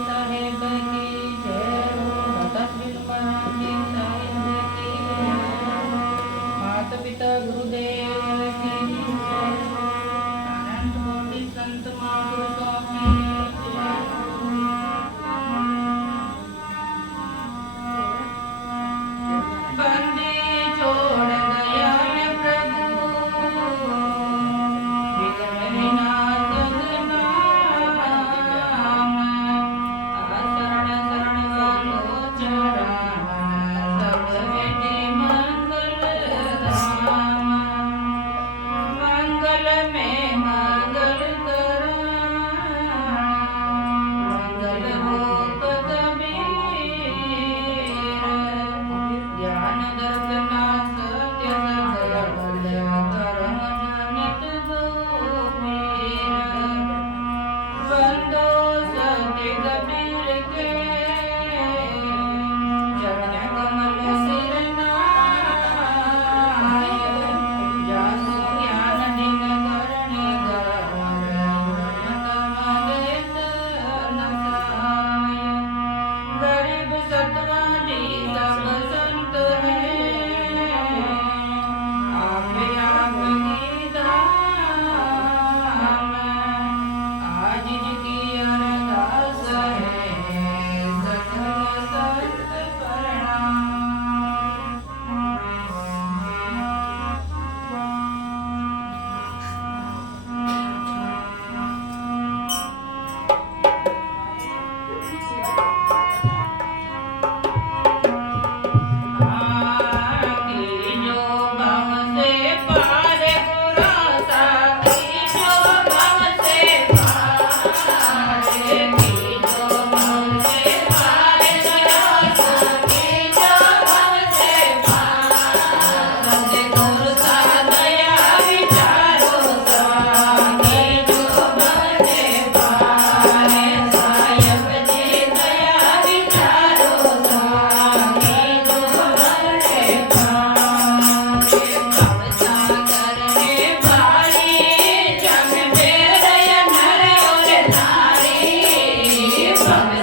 साहेब की जय हो। दादा श्री तुकाराम जी साहेब की जय हो। माता पिता गुरुदेव की जय हो। अनंत कोटि संत महापुरुषों की जय हो। बंदी छोड़ दयाल प्रभु विघ्न विनाशक नाम। शरण शरण सबो चरण सब बेटे मंगल धाम। मंगल में मंगल करा मंगल रूप कबीर। ज्ञान दर्शना सत्य सकल धर्म जनित गोपीर। बंदो सत्य कबीर के चरण कमल सिर नाय। जासु ज्ञान दिन करणी देत न सहाय। गरीब सतवाली सब संत हैं आपे आपकी धाम। आज जिनकी अरदास है सकल संत प्रणाम। की जो भव से पार गुरासा की जो भव से पार। की जो भव से पार गुरासा की जो भव से पार। सद्गुरु सा दया विचारो स्वामी जो भव से पार। सायब जी दया विचारो स्वामी जो भव से पार। भवसागर में भारी जग बेड़य नर और नारी। भव